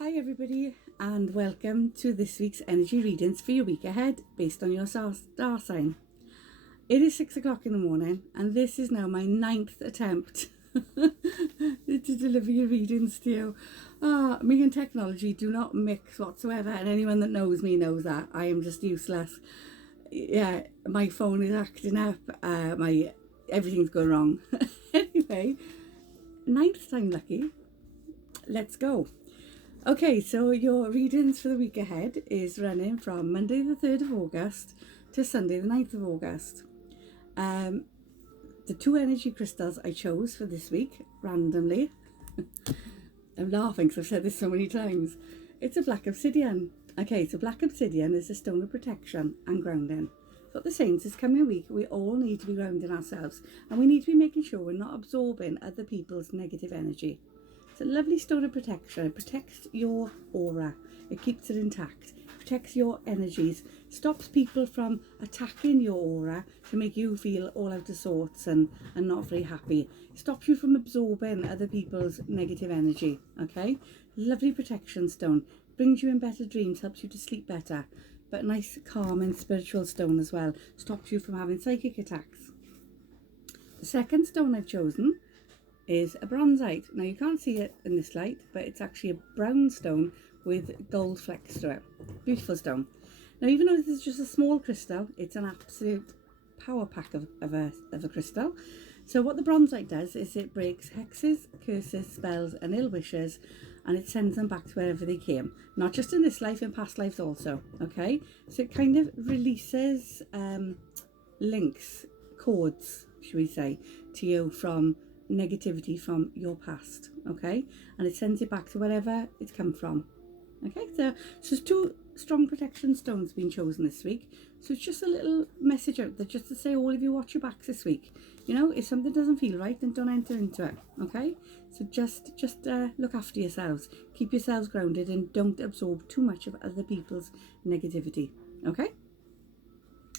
Hi everybody, and welcome to this week's energy readings for your week ahead based on your star sign. It is 6 o'clock in the morning and this is now my 9th attempt to deliver your readings to you. Me and technology do not mix whatsoever, and anyone that knows me knows that. I am just useless. Yeah, my phone is acting up, everything's going wrong. Anyway, 9th time lucky. Let's go. Okay, so your readings for the week ahead is running from Monday the 3rd of August to Sunday the 9th of August. The two energy crystals I chose for this week, randomly, I'm laughing because I've said this so many times, it's a black obsidian. Okay, so black obsidian is a stone of protection and grounding. So what they're saying is this coming week, we all need to be grounding ourselves, and we need to be making sure we're not absorbing other people's negative energy. It's a lovely stone of protection. It protects your aura. It keeps it intact. It protects your energies. Stops people from attacking your aura to make you feel all out of sorts and not very happy. It stops you from absorbing other people's negative energy. Okay? Lovely protection stone. Brings you in better dreams. Helps you to sleep better. But nice, calm and spiritual stone as well. Stops you from having psychic attacks. The second stone I've chosen is a bronzite. Now you can't see it in this light, but it's actually a brown stone with gold flecks to it. Beautiful stone. Now even though this is just a small crystal, it's an absolute power pack of a crystal. So what the bronzite does is it breaks hexes, curses, spells and ill wishes, and it sends them back to wherever they came. Not just in this life, in past lives also. Okay, so it kind of releases links, cords, should we say, to you from negativity from your past. Okay, and it sends it back to wherever it's come from. Okay, so there's two strong protection stones being chosen this week, so it's just a little message out there just to say, all of you, watch your backs this week. You know, if something doesn't feel right, then don't enter into it. Okay, so just look after yourselves, keep yourselves grounded, and don't absorb too much of other people's negativity. Okay,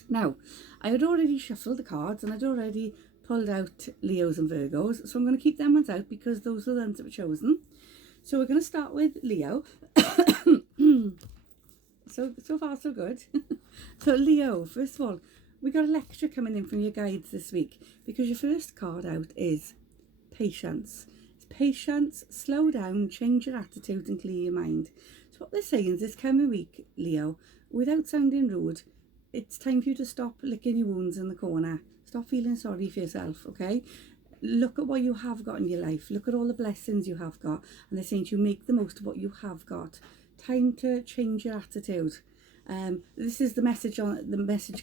now I had already shuffled the cards and I'd already pulled out Leos and Virgos, so I'm going to keep them ones out because those are the ones that were chosen. So we're going to start with Leo. so far so good. So Leo, first of all, we got a lecture coming in from your guides this week, because your first card out is patience. It's patience, slow down, change your attitude and clear your mind. So what they're saying is this coming week, Leo, without sounding rude, it's time for you to stop licking your wounds in the corner. Stop feeling sorry for yourself, okay? Look at what you have got in your life. Look at all the blessings you have got. And they're saying to you, make the most of what you have got. Time to change your attitude. This is the message,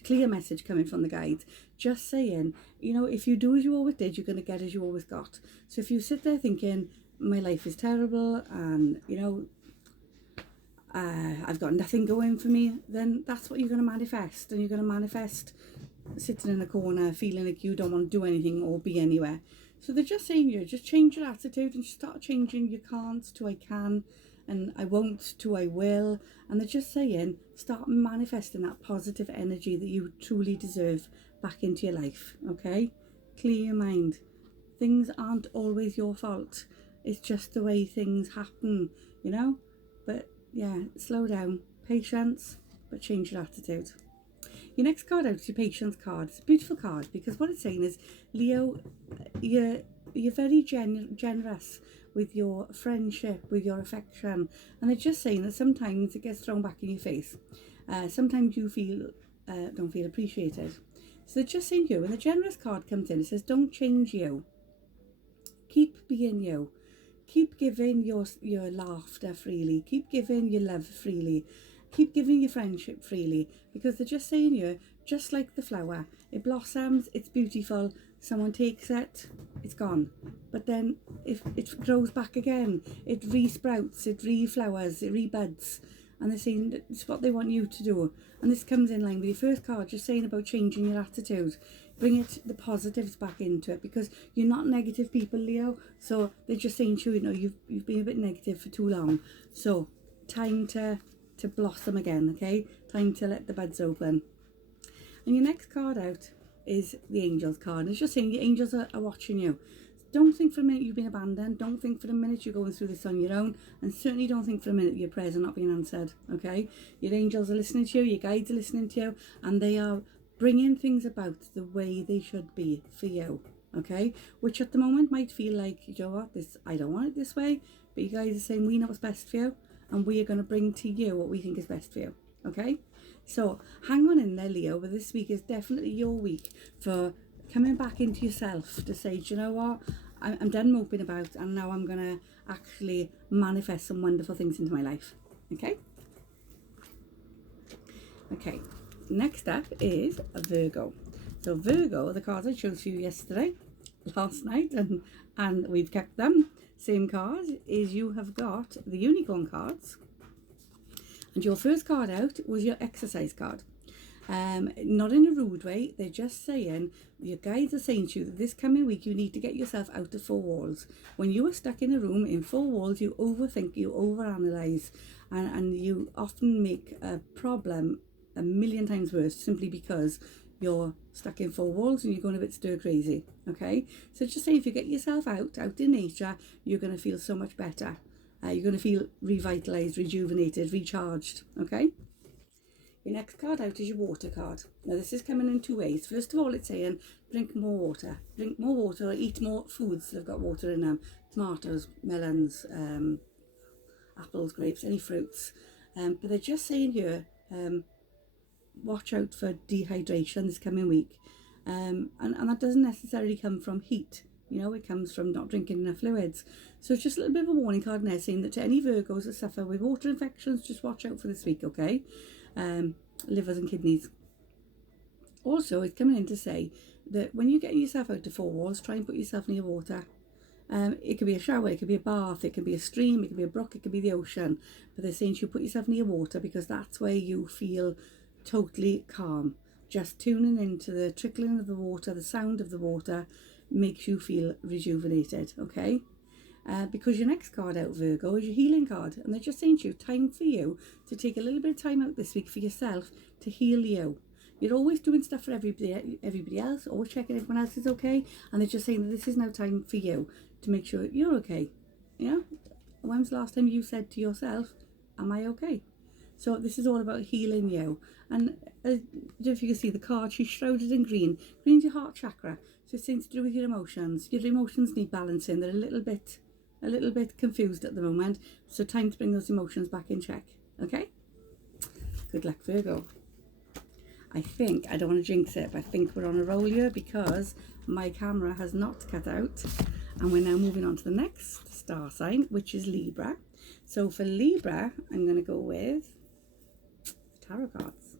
clear message coming from the guides. Just saying, you know, if you do as you always did, you're going to get as you always got. So if you sit there thinking, my life is terrible and, you know, I've got nothing going for me, then that's what you're going to manifest. And you're going to manifest sitting in a corner feeling like you don't want to do anything or be anywhere. So they're just saying, you just change your attitude and start changing your can't to I can, and I won't to I will. And they're just saying, start manifesting that positive energy that you truly deserve back into your life. Okay, clear your mind. Things aren't always your fault. It's just the way things happen, you know. But yeah, slow down, patience, but change your attitude. Your next card out is your patience card. It's a beautiful card because what it's saying is, Leo, you're very generous with your friendship, with your affection, and they're just saying that sometimes it gets thrown back in your face. Sometimes you don't feel appreciated. So they're just saying to you, when the generous card comes in, it says, don't change you. Keep being you. Keep giving your laughter freely. Keep giving your love freely. Keep giving your friendship freely, because they're just saying you're just like the flower. It blossoms, it's beautiful, someone takes it, it's gone. But then if it grows back again, it re-sprouts, it re-flowers, it re-buds. And they're saying it's what they want you to do. And this comes in line with your first card, just saying about changing your attitude. Bring the positives back into it, because you're not negative people, Leo. So they're just saying to you, you know, you've been a bit negative for too long. So time to blossom again, okay? Time to let the buds open. And your next card out is the Angels card. And it's just saying your angels are watching you. don't think for a minute you've been abandoned. Don't think for a minute you're going through this on your own. And certainly don't think for a minute your prayers are not being answered, okay? Your angels are listening to you, your guides are listening to you, and they are bringing things about the way they should be for you, okay? Which at the moment might feel like, you know what, I don't want it this way, but you guys are saying we know what's best for you, and we are going to bring to you what we think is best for you, okay? So hang on in there, Leo, but this week is definitely your week for coming back into yourself to say, do you know what, I'm done moping about, and now I'm going to actually manifest some wonderful things into my life, okay? Okay, next up is Virgo. So Virgo, the cards I chose for you last night, and we've kept them. Same card is you have got the unicorn cards, and your first card out was your exercise card. Not in a rude way, they're just saying, your guides are saying to you that this coming week you need to get yourself out of four walls. When you are stuck in a room in four walls, you overthink, you overanalyze, and you often make a problem a million times worse simply because you're stuck in four walls and you're going a bit stir crazy, okay? So just say if you get yourself out in nature, you're going to feel so much better. You're going to feel revitalized, rejuvenated, recharged, okay? Your next card out is your water card. Now this is coming in two ways. First of all, it's saying drink more water. Drink more water or eat more foods that have got water in them. Tomatoes, melons, apples, grapes, any fruits. But they're just saying here, watch out for dehydration this coming week. And that doesn't necessarily come from heat. You know, it comes from not drinking enough fluids. So it's just a little bit of a warning card in there saying that to any Virgos that suffer with water infections, just watch out for this week, okay? Livers and kidneys. Also, it's coming in to say that when you get yourself out to four walls, try and put yourself near water. It could be a shower, it could be a bath, it could be a stream, it could be a brook, it could be the ocean. But they're saying you put yourself near water because that's where you feel totally calm. Just tuning into the trickling of the water, the sound of the water makes you feel rejuvenated, okay? Because your next card out, Virgo, is your healing card, and they're just saying to you, time for you to take a little bit of time out this week for yourself to heal you. You're always doing stuff for everybody else, always checking everyone else is okay, and they're just saying that this is now time for you to make sure you're okay. Yeah? When's the last time you said to yourself, am I okay? So this is all about healing you. And I don't know if you can see the card, she's shrouded in green. Green's your heart chakra, so it's things to do with your emotions. Your emotions need balancing. They're a little bit confused at the moment, so time to bring those emotions back in check, okay? Good luck, Virgo. I don't want to jinx it, but I think we're on a roll here because my camera has not cut out, and we're now moving on to the next star sign, which is Libra. So for Libra, I'm going to go with tarot cards.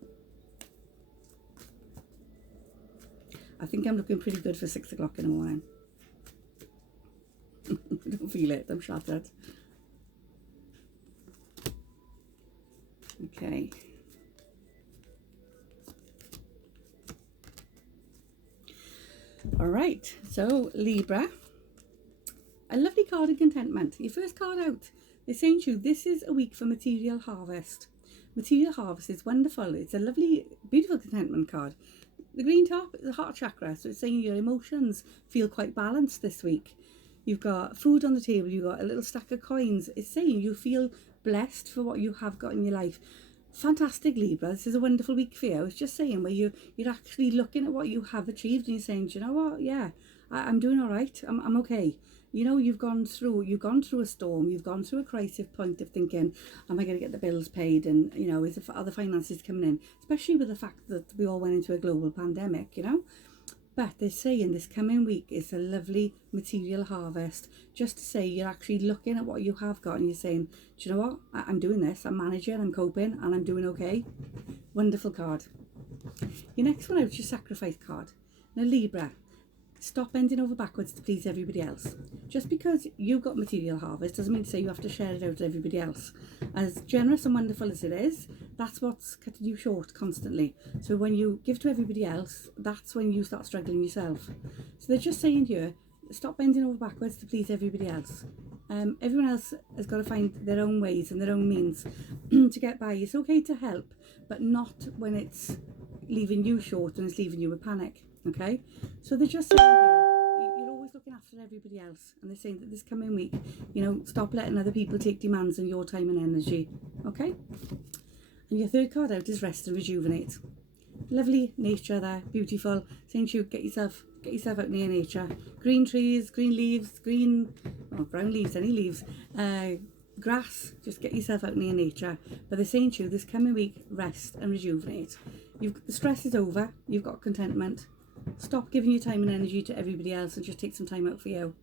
I think I'm looking pretty good for 6 o'clock in the morning. I don't feel it, I'm shattered. Okay. All right, so Libra, a lovely card of contentment. Your first card out, they're saying to you, this is a week for material harvest. Material harvest is wonderful. It's a lovely, beautiful contentment card. The green top is the heart chakra, so it's saying your emotions feel quite balanced this week. You've got food on the table, you've got a little stack of coins. It's saying you feel blessed for what you have got in your life. Fantastic, Libra. This is a wonderful week for you. It's just saying where you're actually looking at what you have achieved and you're saying, do you know what? Yeah, I'm doing all right. I'm okay. You know, you've gone through a storm. You've gone through a crisis point of thinking, am I going to get the bills paid? And, you know, are the finances coming in? Especially with the fact that we all went into a global pandemic, you know. But they're saying this coming week is a lovely material harvest. Just to say you're actually looking at what you have got and you're saying, do you know what? I'm doing this. I'm managing, I'm coping, and I'm doing okay. Wonderful card. Your next one out is your sacrifice card. Now, Libra, stop bending over backwards to please everybody else. Just because you've got material harvest doesn't mean to say you have to share it out to everybody else. As generous and wonderful as it is, that's what's cutting you short constantly. So when you give to everybody else, that's when you start struggling yourself. So they're just saying here, stop bending over backwards to please everybody else. Everyone else has got to find their own ways and their own means to get by. It's okay to help, but not when it's leaving you short and it's leaving you with panic. Okay, so they're just saying here, you're always looking after everybody else. And they're saying that this coming week, you know, stop letting other people take demands on your time and energy. Okay? And your third card out is rest and rejuvenate. Lovely nature there, beautiful. Saying to you, get yourself out near nature. Green trees, green leaves, brown leaves, any leaves. Grass, just get yourself out near nature. But they're saying to you, this coming week, rest and rejuvenate. The stress is over, you've got contentment. Stop giving your time and energy to everybody else and just take some time out for you.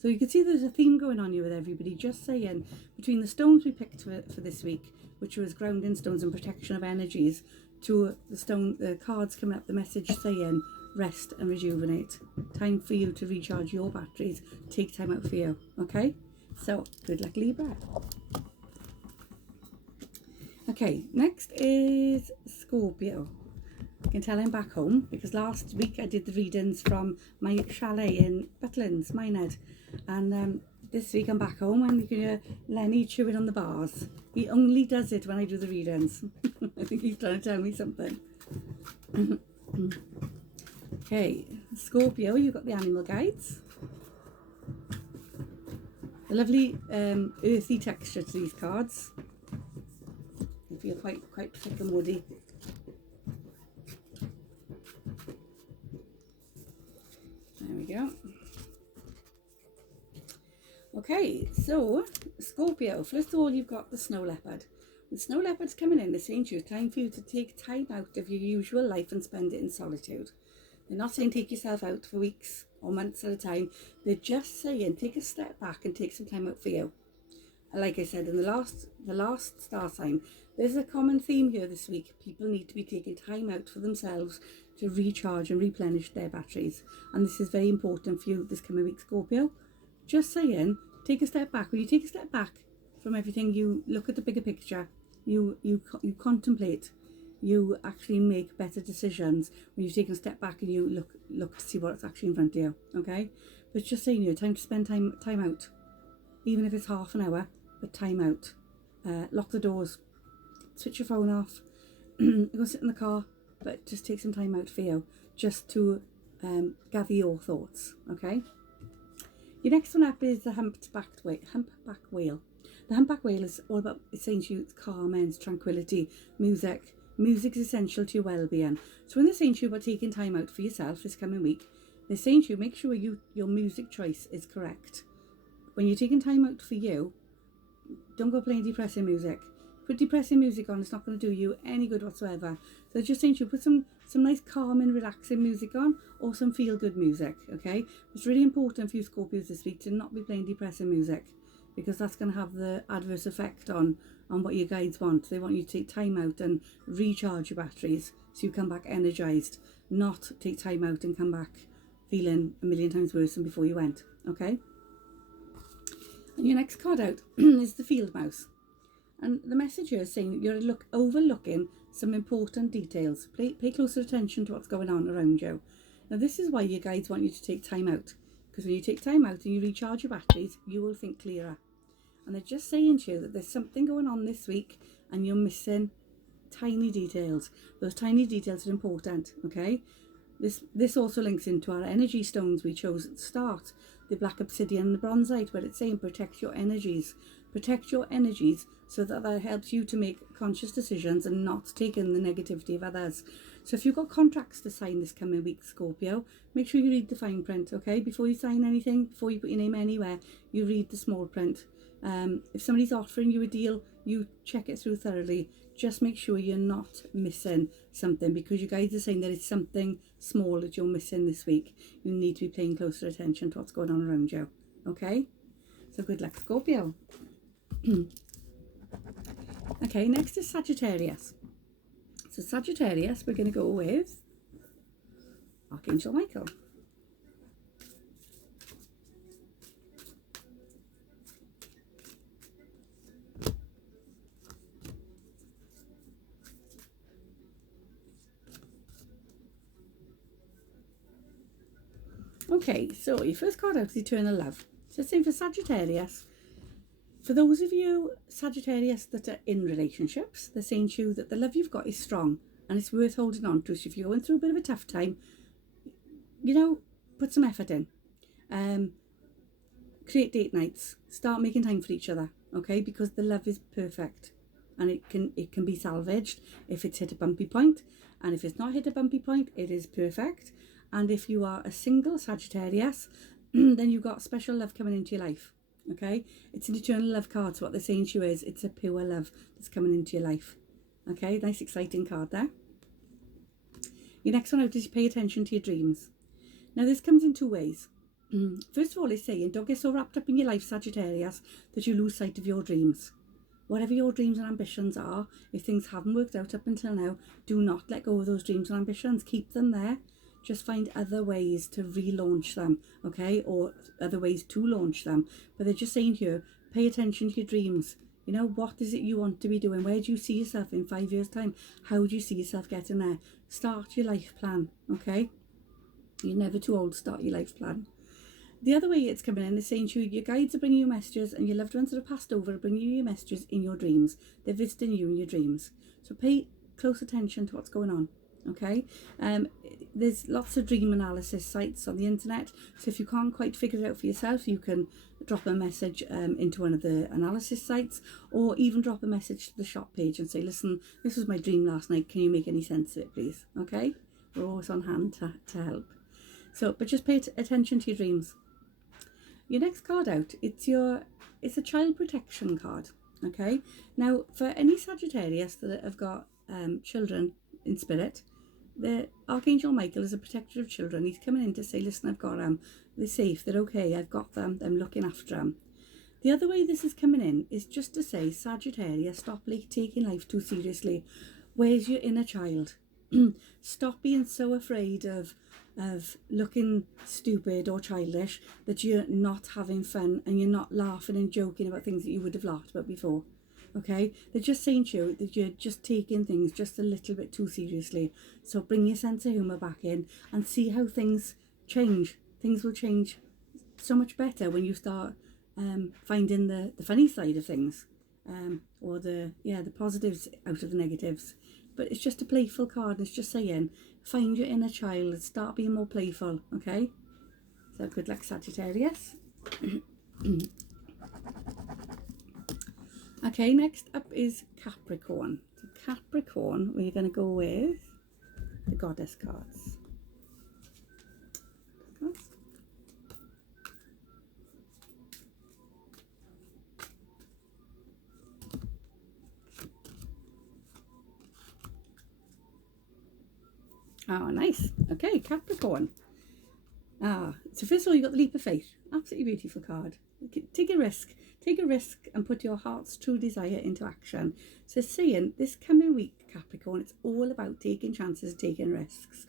So you can see there's a theme going on here with everybody. Just saying, between the stones we picked for this week, which was grounding stones and protection of energies, to the cards coming up, the message saying rest and rejuvenate. Time for you to recharge your batteries. Take time out for you. Okay? So, good luck, Libra. Okay, next is Scorpio. I can tell I'm back home because last week I did the readings from my chalet in Butlins, Minehead. And this week I'm back home and you can hear Lenny chewing on the bars. He only does it when I do the readings. I think he's trying to tell me something. Okay, Scorpio, you've got the animal guides. A lovely earthy texture to these cards. They feel quite thick and woody. There we go. Okay, so Scorpio, first of all, you've got the snow leopard. The snow leopard's coming in, they're saying to you, time for you to take time out of your usual life and spend it in solitude. They're not saying take yourself out for weeks or months at a time. They're just saying take a step back and take some time out for you. Like I said in the last star sign, there's a common theme here this week. People need to be taking time out for themselves to recharge and replenish their batteries. And this is very important for you this coming week, Scorpio. Just saying, take a step back. When you take a step back from everything, you look at the bigger picture. You contemplate. You actually make better decisions when you take a step back and you look to see what's actually in front of you. Okay, but it's just saying, time to spend time out, even if it's half an hour, but time out. Lock the doors, switch your phone off, go sit in the car, but just take some time out for you, just to gather your thoughts. Okay. Your next one up is the humpback whale. The humpback whale is all about, it's saying to you, it's calm and tranquility, music. Music's essential to your well-being. So when they're saying to you about taking time out for yourself this coming week, they're saying to you, make sure your music choice is correct. When you're taking time out for you, don't go playing depressing music. Put depressing music on, it's not going to do you any good whatsoever. So they're just saying to you, put some nice calming, relaxing music on, or some feel-good music, okay? It's really important for you Scorpios this week to not be playing depressing music, because that's going to have the adverse effect on what your guides want. They want you to take time out and recharge your batteries so you come back energized, not take time out and come back feeling a million times worse than before you went, okay? And your next card out is the field mouse. And the message here is saying you're overlooking some important details. Pay closer attention to what's going on around you. Now this is why your guides want you to take time out. Because when you take time out and you recharge your batteries, you will think clearer. And they're just saying to you that there's something going on this week and you're missing tiny details. Those tiny details are important, okay? This also links into our energy stones we chose at the start. The black obsidian and the bronzite, where it's saying protect your energies. Protect your energies so that helps you to make conscious decisions and not take in the negativity of others. So if you've got contracts to sign this coming week, Scorpio, make sure you read the fine print, okay? Before you sign anything, before you put your name anywhere, you read the small print. If somebody's offering you a deal, you check it through thoroughly. Just make sure you're not missing something, because you guys are saying that it's something small that you're missing this week. You need to be paying closer attention to what's going on around you, okay? So good luck, Scorpio. Okay, next is Sagittarius. So Sagittarius, we're going to go with Archangel Michael. Okay, so your first card out is Eternal Love. So it's saying for Sagittarius, for those of you Sagittarius that are in relationships, they're saying to you that the love you've got is strong and it's worth holding on to. So if you're going through a bit of a tough time, put some effort in. create date nights. Start making time for each other, okay? Because the love is perfect, and it can be salvaged if it's hit a bumpy point, and if it's not hit a bumpy point, it is perfect. And if you are a single Sagittarius, then you've got special love coming into your life, okay? It's an eternal love card, so what they're saying to you is it's a pure love that's coming into your life, okay? Nice exciting card there. Your next one out is pay attention to your dreams. Now this comes in two ways. First of all, it's saying don't get so wrapped up in your life, Sagittarius, that you lose sight of your dreams. Whatever your dreams and ambitions are, if things haven't worked out up until now, do not let go of those dreams and ambitions. Keep them there. Just find other ways to relaunch them, okay? Or other ways to launch them. But they're just saying here, pay attention to your dreams. You know, what is it you want to be doing? Where do you see yourself in 5 years' time? How do you see yourself getting there? Start your life plan, okay? You're never too old to start your life plan. The other way it's coming in is saying to you, your guides are bringing you messages, and your loved ones that have passed over are bringing you your messages in your dreams. They're visiting you in your dreams. So pay close attention to what's going on, okay? There's lots of dream analysis sites on the internet. So if you can't quite figure it out for yourself, you can drop a message into one of the analysis sites, or even drop a message to the shop page and say, listen, this was my dream last night. Can you make any sense of it, please? Okay? We're always on hand to help. So, but just pay attention to your dreams. Your next card out, it's a child protection card, okay? Now, for any Sagittarius that have got children in spirit, the Archangel Michael is a protector of children. He's coming in to say, listen, I've got them. They're safe, they're okay, I've got them, I'm looking after them. The other way this is coming in is just to say, Sagittarius, stop taking life too seriously. Where's your inner child? Stop being so afraid of looking stupid or childish that you're not having fun and you're not laughing and joking about things that you would have laughed about before, okay? They're just saying to you that you're just taking things just a little bit too seriously. So bring your sense of humour back in and see how things change. Things will change so much better when you start finding the funny side of things, or the positives out of the negatives. But it's just a playful card. It's just saying, find your inner child, start being more playful, okay? So good luck, Sagittarius. Okay, next up is Capricorn. So Capricorn, we're going to go with the Goddess cards. Oh, nice. Okay, Capricorn. So first of all, you got the leap of faith. Absolutely beautiful card. Take a risk. Take a risk and put your heart's true desire into action. So it's saying this coming week, Capricorn, it's all about taking chances, taking risks.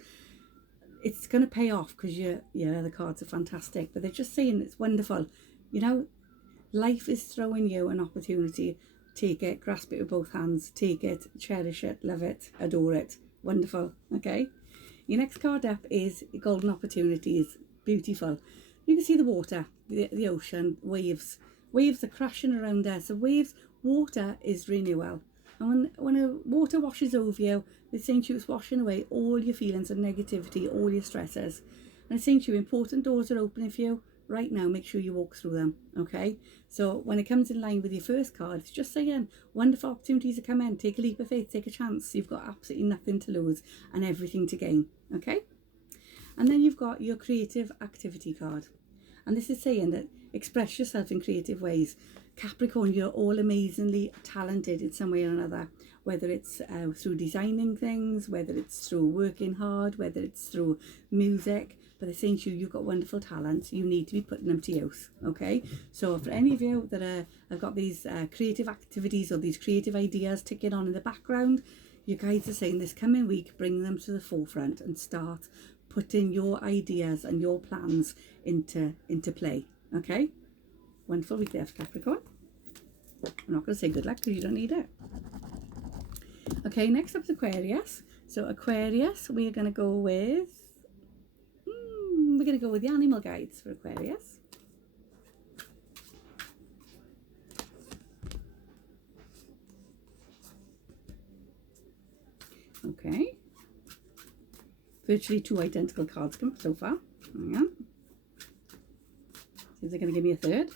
It's going to pay off because your other cards are fantastic. But they're just saying it's wonderful. You know, life is throwing you an opportunity. Take it, grasp it with both hands. Take it, cherish it, love it, adore it. Wonderful, okay? Your next card up is Golden Opportunities. Beautiful. You can see the water, the ocean, waves. Waves are crashing around there. So water is renewal. And when water washes over you, it's saying to you it's washing away all your feelings of negativity, all your stresses. And it's saying to you important doors are opening for you. Right now, make sure you walk through them, okay? So when it comes in line with your first card, it's just saying wonderful opportunities are coming. Take a leap of faith, take a chance. You've got absolutely nothing to lose and everything to gain, okay? And then you've got your creative activity card. And this is saying that express yourself in creative ways. Capricorn, you're all amazingly talented in some way or another, whether it's through designing things, whether it's through working hard, whether it's through music. But they're saying to you, you've got wonderful talents. You need to be putting them to use, okay? So for any of you that have got these creative activities or these creative ideas ticking on in the background, your guides are saying this coming week, bring them to the forefront and start putting your ideas and your plans into play, okay? Wonderful week there for Capricorn. I'm not going to say good luck because you don't need it. Okay, next up is Aquarius. So Aquarius, we're going to go with the animal guides for Aquarius. Okay. Virtually two identical cards come up so far. Hang on. Is it going to give me a third?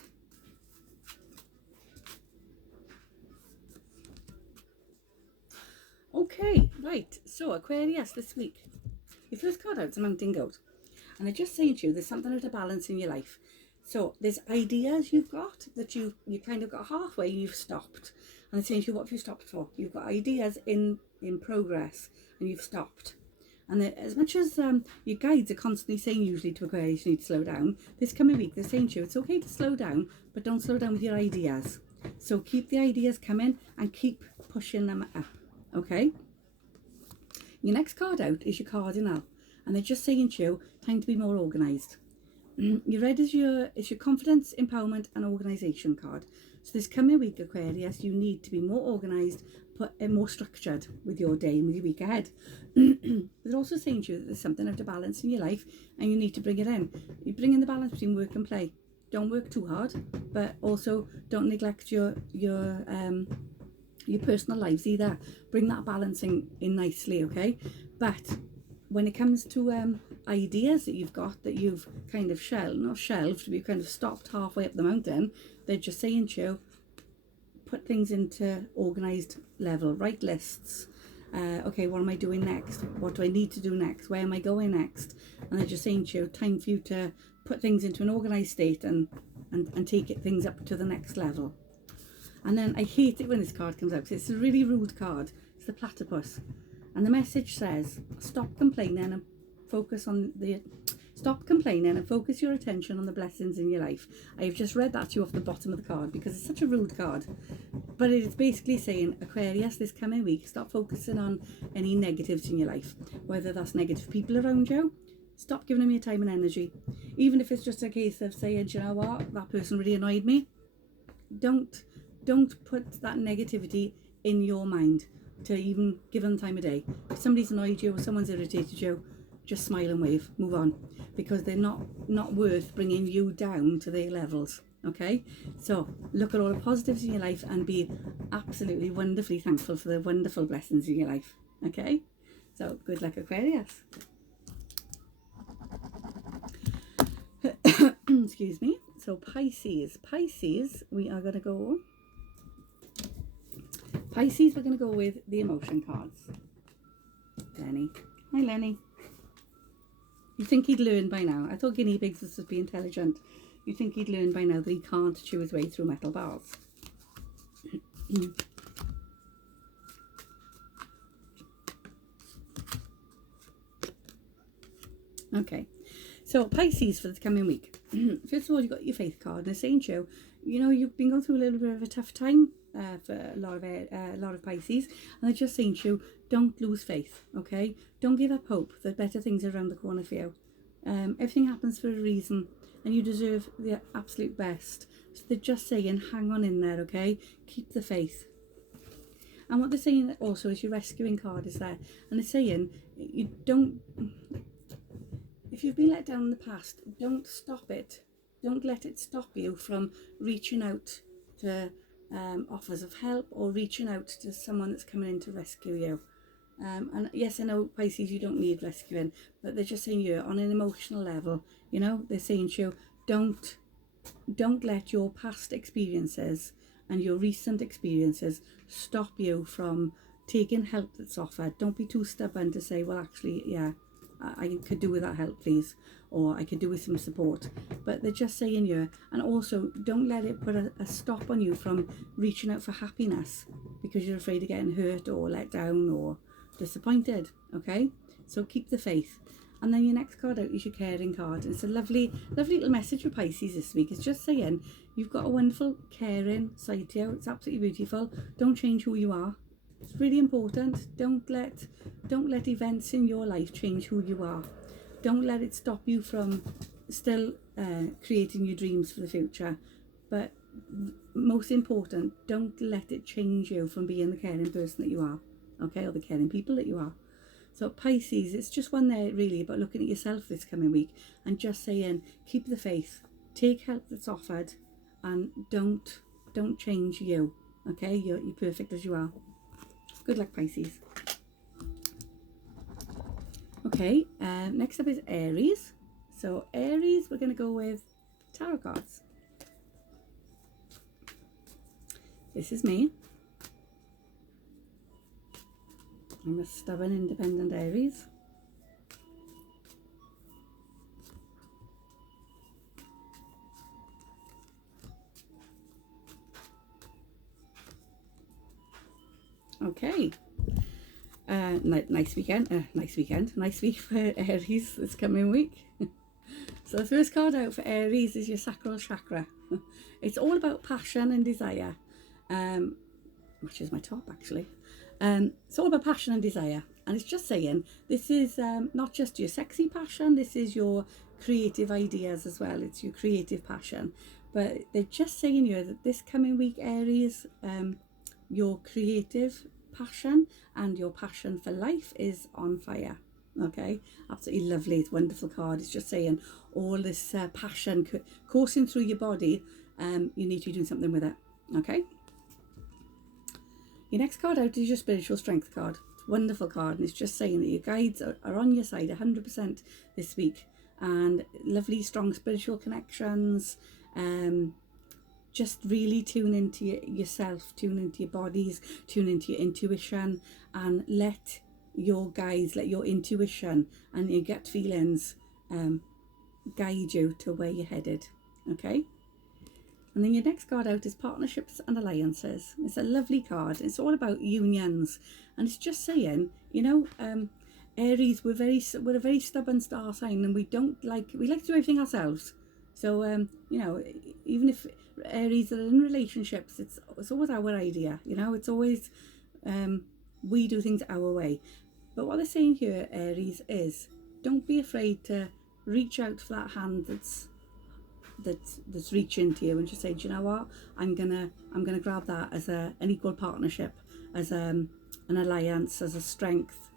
Okay, right. So Aquarius this week. Your first card out is a mountain goat. And they're just saying to you, there's something out of balance in your life. So there's ideas you've got that you kind of got halfway, you've stopped. And they're saying to you, what have you stopped for? You've got ideas in progress and you've stopped. And as much as your guides are constantly saying usually to Aquarius, you need to slow down, this coming week they're saying to you, it's okay to slow down, but don't slow down with your ideas. So keep the ideas coming and keep pushing them up, okay? Your next card out is your cardinal. And they're just saying to you, time to be more organised. Your red is your confidence, empowerment and organisation card. So this coming week, Aquarius, you need to be more organised, more structured with your day and with your week ahead. They're also saying to you that there's something out of balance in your life and you need to bring it in. You bring in the balance between work and play. Don't work too hard, but also don't neglect your personal lives either. Bring that balancing in nicely, okay? But when it comes to ideas that you've got that you've kind of not shelved, but you've kind of stopped halfway up the mountain, they're just saying to you, put things into organised level, write lists. Okay, what am I doing next? What do I need to do next? Where am I going next? And they're just saying to you, time for you to put things into an organised state and take things up to the next level. And then I hate it when this card comes out because it's a really rude card. It's the platypus. And the message says, stop complaining and focus your attention on the blessings in your life. I've just read that to you off the bottom of the card because it's such a rude card. But it's basically saying, Aquarius, this coming week, stop focusing on any negatives in your life. Whether that's negative people around you, stop giving them your time and energy. Even if it's just a case of saying, you know what, that person really annoyed me. Don't put that negativity in your mind to even give them time of day. If somebody's annoyed you or someone's irritated you, just smile and wave, move on, because they're not worth bringing you down to their levels, okay? So look at all the positives in your life and be absolutely wonderfully thankful for the wonderful blessings in your life, okay? So good luck, Aquarius. Excuse me. So Pisces, we are going to go... Pisces, we're going to go with the emotion cards. Lenny. Hi, Lenny. You think he'd learn by now? I thought guinea pigs was supposed to be intelligent. You think he'd learn by now that he can't chew his way through metal bars? Okay. So Pisces for the coming week. First of all, you've got your faith card. And it's saying to you, know, you've been going through a little bit of a tough time. For a lot of Pisces, and they're just saying to you, don't lose faith, okay? Don't give up hope that better things are around the corner for you. Everything happens for a reason and you deserve the absolute best. So they're just saying, hang on in there, okay? Keep the faith. And what they're saying also is your rescuing card is there, and they're saying, you don't, if you've been let down in the past, don't stop it. Don't let it stop you from reaching out to offers of help or reaching out to someone that's coming in to rescue you. And yes, I know, Pisces, you don't need rescuing, but they're just saying you on an emotional level, you know, they're saying to you, don't let your past experiences and your recent experiences stop you from taking help that's offered. Don't be too stubborn to say, well, actually, yeah, I could do with that help, please, or I could do with some support. But they're just saying you, and also don't let it put a stop on you from reaching out for happiness because you're afraid of getting hurt or let down or disappointed, okay? So keep the faith. And then your next card out is your caring card. It's a lovely little message for Pisces this week. It's just saying you've got a wonderful caring side to you. It's absolutely beautiful. Don't change who you are. It's really important. Don't let events in your life change who you are. Don't let it stop you from still creating your dreams for the future. But most important, don't let it change you from being the caring person that you are, okay, or the caring people that you are. So Pisces, it's just one there really about looking at yourself this coming week and just saying, keep the faith, take help that's offered, and don't change you, okay? You're perfect as you are. Good luck, Pisces. Okay, next up is Aries. So Aries, we're going to go with tarot cards. This is me. I'm a stubborn, independent Aries. Okay. Nice week for Aries this coming week. So the first card out for Aries is your sacral chakra. It's all about passion and desire, which is my top actually. It's all about passion and desire, and it's just saying this is not just your sexy passion, this is your creative ideas as well. It's your creative passion, but they're just saying here that this coming week, Aries, your creative passion and your passion for life is on fire. Okay, absolutely lovely. It's a wonderful card. It's just saying all this passion coursing through your body. You need to be doing something with it. Okay. Your next card out is your spiritual strength card. It's a wonderful card, and it's just saying that your guides are on your side 100% this week, and lovely strong spiritual connections. Just really tune into yourself, tune into your bodies, tune into your intuition, and let your guides, let your intuition and your gut feelings guide you to where you're headed. Okay. And then your next card out is partnerships and alliances. It's a lovely card. It's all about unions, and it's just saying, you know, Aries, we're a very stubborn star sign, and we like to do everything ourselves. So you know, even if Aries are in relationships, it's always our idea. You know, it's always we do things our way. But what they're saying here, Aries, is don't be afraid to reach out for that hand that's reaching to you, and just say, do you know what, I'm gonna grab that as an equal partnership, as an alliance, as a strength,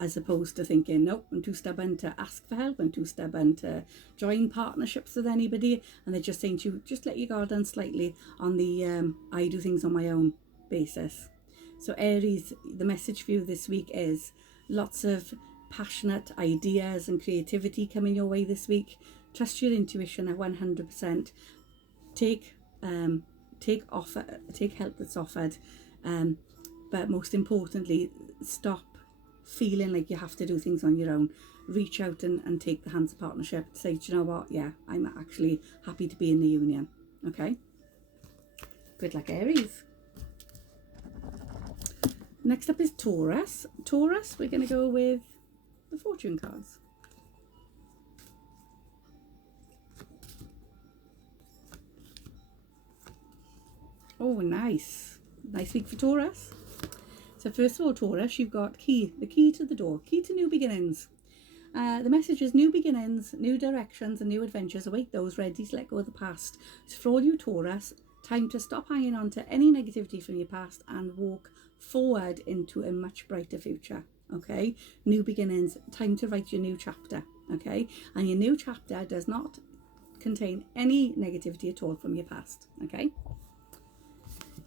as opposed to thinking, nope, I'm too stubborn to ask for help, I'm too stubborn to join partnerships with anybody. And they're just saying to you, just let your guard down slightly on the I do things on my own basis. So Aries, the message for you this week is lots of passionate ideas and creativity coming your way this week. Trust your intuition at 100%. Take help that's offered, but most importantly, stop feeling like you have to do things on your own. Reach out and take the hands of partnership. Say, do you know what? Yeah, I'm actually happy to be in the union. Okay. Good luck, Aries. Next up is Taurus. Taurus, we're going to go with the fortune cards. Oh, nice. Nice week for Taurus. So first of all, Taurus, you've got the key to the door, key to new beginnings. The message is new beginnings, new directions and new adventures await those ready to let go of the past. So for all you Taurus, time to stop hanging on to any negativity from your past and walk forward into a much brighter future. Okay, new beginnings, time to write your new chapter. Okay, and your new chapter does not contain any negativity at all from your past. Okay.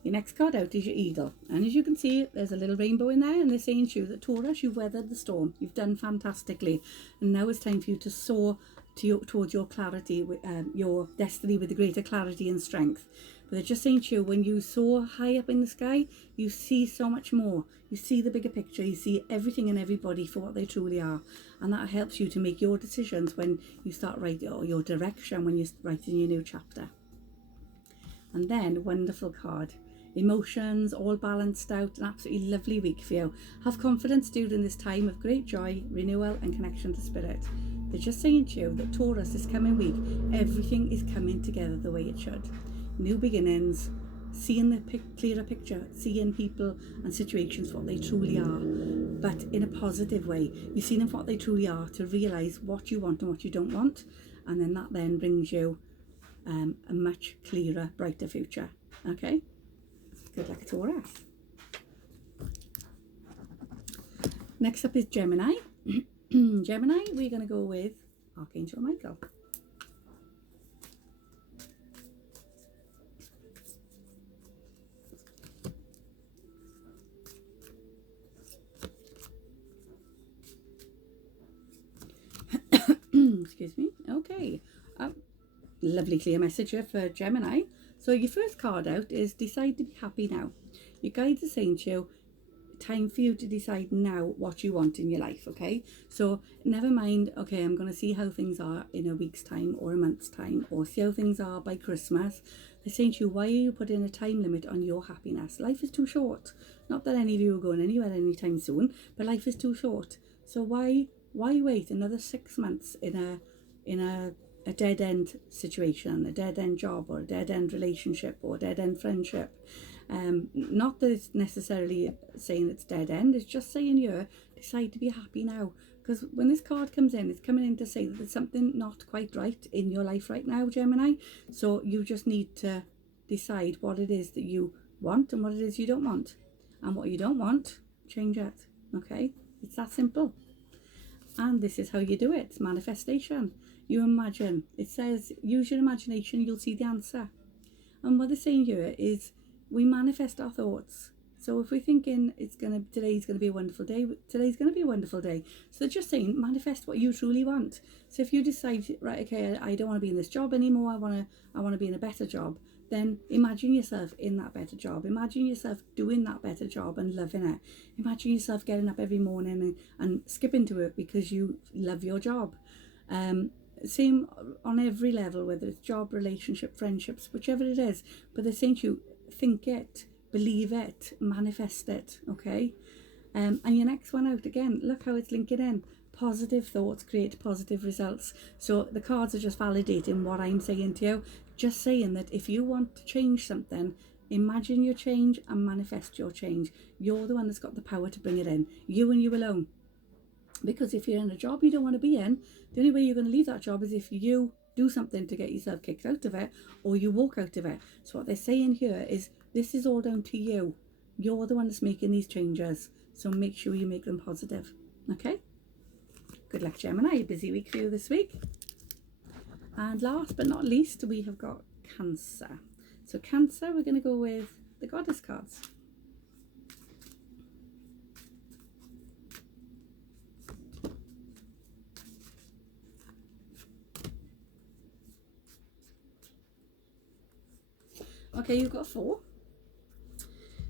Your next card out is your eagle, and as you can see, there's a little rainbow in there, and they're saying to you that Taurus, you've weathered the storm, you've done fantastically, and now it's time for you to soar towards your clarity, your destiny with the greater clarity and strength. But they're just saying to you, when you soar high up in the sky, you see so much more. You see the bigger picture, you see everything and everybody for what they truly are, and that helps you to make your decisions when you start writing, or your direction when you're writing your new chapter. And then, wonderful card. Emotions all balanced out, an absolutely lovely week for you. Have confidence during this time of great joy, renewal and connection to spirit. They're just saying to you that Taurus, this coming week, everything is coming together the way it should. New beginnings, seeing the clearer picture, seeing people and situations for what they truly are, but in a positive way. You see them for what they truly are, to realise what you want and what you don't want, and then that then brings you a much clearer, brighter future. Okay? Good luck, Taurus. Next up is Gemini. Gemini, we're going to go with Archangel Michael. Excuse me. Okay. Lovely clear message here for Gemini. So your first card out is decide to be happy now. Your guides are saying to you, time for you to decide now what you want in your life, okay? So never mind, okay, I'm going to see how things are in a week's time or a month's time, or see how things are by Christmas. They're saying to you, why are you putting a time limit on your happiness? Life is too short. Not that any of you are going anywhere anytime soon, but life is too short. So why wait another 6 months in a dead-end situation, a dead-end job, or a dead-end relationship, or a dead-end friendship? Not that it's necessarily saying it's dead-end, it's just saying you decide to be happy now. Because when this card comes in, it's coming in to say that there's something not quite right in your life right now, Gemini. So you just need to decide what it is that you want and what it is you don't want. And what you don't want, change it, okay? It's that simple. And this is how you do it. It's manifestation. You imagine. It says, use your imagination, you'll see the answer. And what they're saying here is, we manifest our thoughts. So if we're thinking today's gonna be a wonderful day, today's gonna be a wonderful day. So they're just saying, manifest what you truly want. So if you decide, right, okay, I don't want to be in this job anymore, I want to be in a better job, then imagine yourself in that better job. Imagine yourself doing that better job and loving it. Imagine yourself getting up every morning and skipping to work because you love your job. Same on every level, whether it's job, relationship, friendships, whichever it is. But they're saying to you, think it, believe it, manifest it, okay? And your next one out, again, look how it's linking in. Positive thoughts create positive results. So the cards are just validating what I'm saying to you. Just saying that if you want to change something, imagine your change and manifest your change. You're the one that's got the power to bring it in. You and you alone. Because if you're in a job you don't want to be in, the only way you're going to leave that job is if you do something to get yourself kicked out of it, or you walk out of it. So what they're saying here is, this is all down to you. You're the one that's making these changes. So make sure you make them positive. Okay? Good luck, Gemini. Busy week for you this week. And last but not least, we have got Cancer. So Cancer, we're going to go with the Goddess cards. Okay, you've got 4.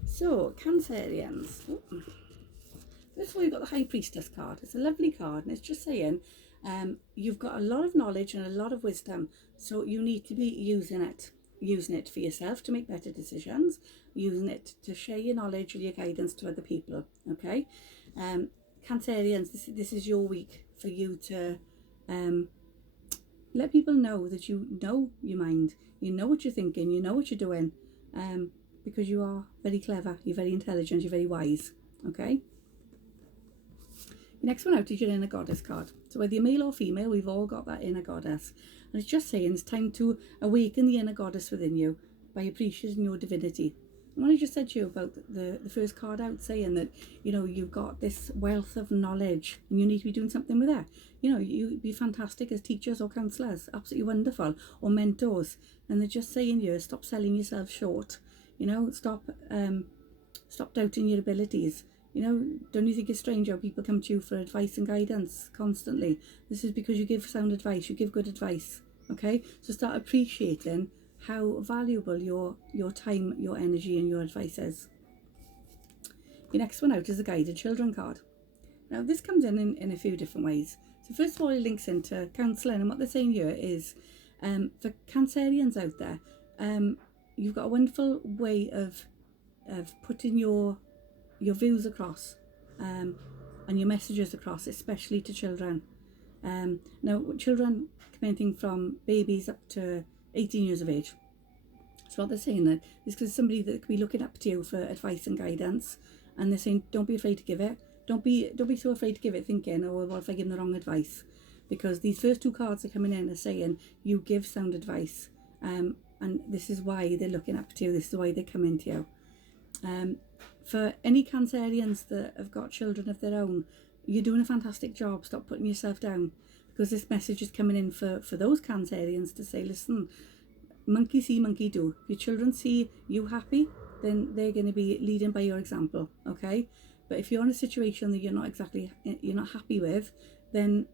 So, Cancerians. First of all, you've got the High Priestess card. It's a lovely card, and it's just saying you've got a lot of knowledge and a lot of wisdom, so you need to be using it for yourself to make better decisions, using it to share your knowledge and your guidance to other people, okay? Cancerians, this is your week for you to let people know that you know your mind, you know what you're thinking, you know what you're doing, because you are very clever, you're very intelligent, you're very wise, okay? The next one out is your Inner Goddess card. So whether you're male or female, we've all got that Inner Goddess. And it's just saying it's time to awaken the Inner Goddess within you by appreciating your divinity. And what I just said to you about the first card out, saying that, you know, you've got this wealth of knowledge and you need to be doing something with it. You know, you'd be fantastic as teachers or counsellors, absolutely wonderful, or mentors. And they're just saying you, stop selling yourself short. You know, stop doubting your abilities. You know, don't you think it's strange how people come to you for advice and guidance constantly? This is because you give sound advice, you give good advice, okay? So start appreciating how valuable your time, your energy and your advice is. Your next one out is a Guided Children card. Now this comes in a few different ways. So first of all, it links into counselling, and what they're saying here is for Cancerians out there, you've got a wonderful way of putting your views across and your messages across, especially to children. Now children come anything from babies up to 18 years of age. So what they're saying that is because somebody that could be looking up to you for advice and guidance, and they're saying don't be afraid to give it. Don't be so afraid to give it, thinking, oh, what if I give them the wrong advice? Because these first 2 cards are coming in are saying you give sound advice, and this is why they're looking up to you. This is why they're coming to you. For any Cancerians that have got children of their own, you're doing a fantastic job. Stop putting yourself down, because this message is coming in for those Cancerians to say, listen, monkey see, monkey do. If your children see you happy, then they're going to be leading by your example, okay? But if you're in a situation that you're not happy with, then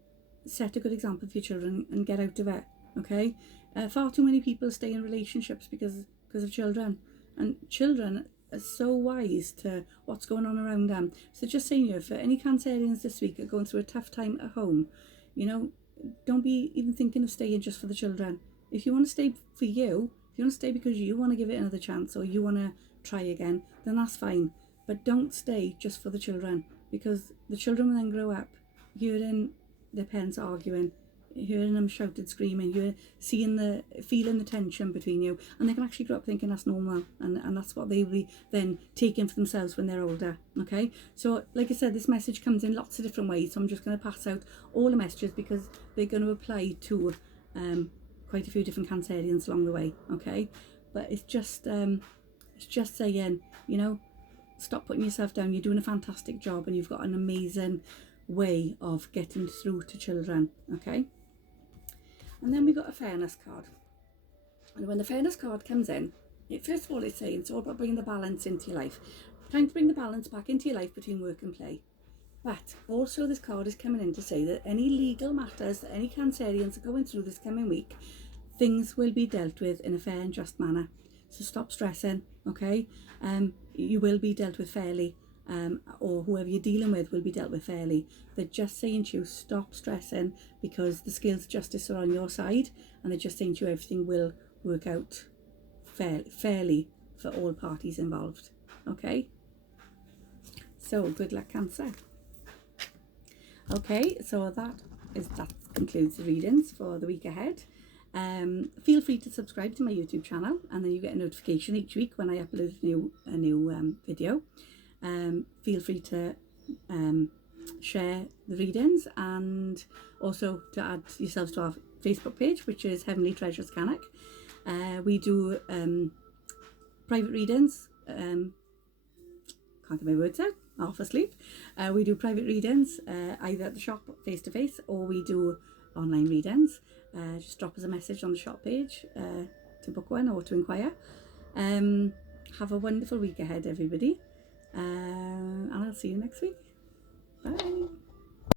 set a good example for your children and get out of it, okay? Far too many people stay in relationships because of children, and children are so wise to what's going on around them. So just saying, for any Cancerians this week are going through a tough time at home, don't be even thinking of staying just for the children. If you want to stay for you, if you want to stay because you want to give it another chance or you want to try again, then that's fine. But don't stay just for the children, because the children will then grow up hearing their parents arguing, hearing them shouted, screaming, you're feeling the tension between you, and they can actually grow up thinking that's normal, and that's what they will be then taking for themselves when they're older. Okay, so like I said, this message comes in lots of different ways, so I'm just going to pass out all the messages because they're going to apply to quite a few different Cancerians along the way. Okay, but it's just saying, stop putting yourself down. You're doing a fantastic job, and you've got an amazing way of getting through to children. Okay, and then we got a fairness card, and when the fairness card comes in, first of all it's saying it's all about bringing the balance into your life. Time to bring the balance back into your life between work and play. But also this card is coming in to say that any legal matters that any Cancerians are going through this coming week, things will be dealt with in a fair and just manner. So stop stressing, okay? You will be dealt with fairly, or whoever you're dealing with will be dealt with fairly. They're just saying to you, stop stressing, because the scales of justice are on your side, and they're just saying to you everything will work out fairly for all parties involved, okay? So good luck, Cancer. Okay, so that concludes the readings for the week ahead. Feel free to subscribe to my YouTube channel, and then you get a notification each week when I upload a new video. Feel free to share the readings, and also to add yourselves to our Facebook page, which is Heavenly Treasures Canuck. We do private readings. Can't get my words out, half asleep. We do private readings either at the shop face to face, or we do online readings. Just drop us a message on the shop page to book one or to inquire. Have a wonderful week ahead, everybody, and I'll see you next week. Bye.